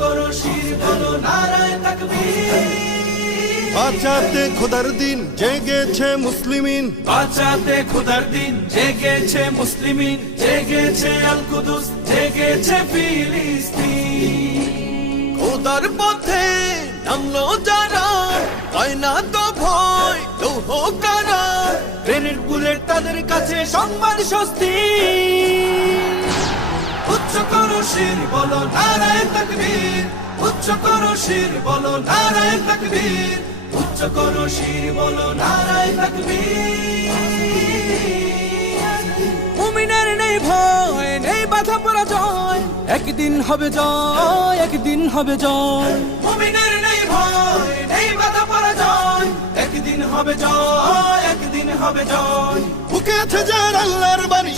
করো শির বলো নারায়ে তাকবীর। বাঁচাতে খোদার দিন জেগেছে মুসলিমিন, বাঁচাতে খোদার দিন জেগেছে মুসলিমিন, জেগেছে আল কুদুস, জেগেছে ফিলিস্তিন। খোদার পথে নামলো যারা, হয় না তো ভয় লৌহ কারা। গ্রেনেড বুলেট তাদের কাছে সংবাদ স্বস্তি। উচ্চ করো শির বলো নারায়ে তাকবীর, উচ্চ করো শির বলো নারায়ে তাকবীর, উচ্চ করো শির বলো নারায়ে তাকবীর। মুমিনের নেই ভয়, নেই বাধা পরাজয়, একদিন হবে জয়, একদিন হবে জয়। মুমিনের নেই ভয়, নেই বাধা পরাজয়, একদিন হবে জয়, একদিন হবে জয়। বুকে আছে যার আল্লাহর বাণী।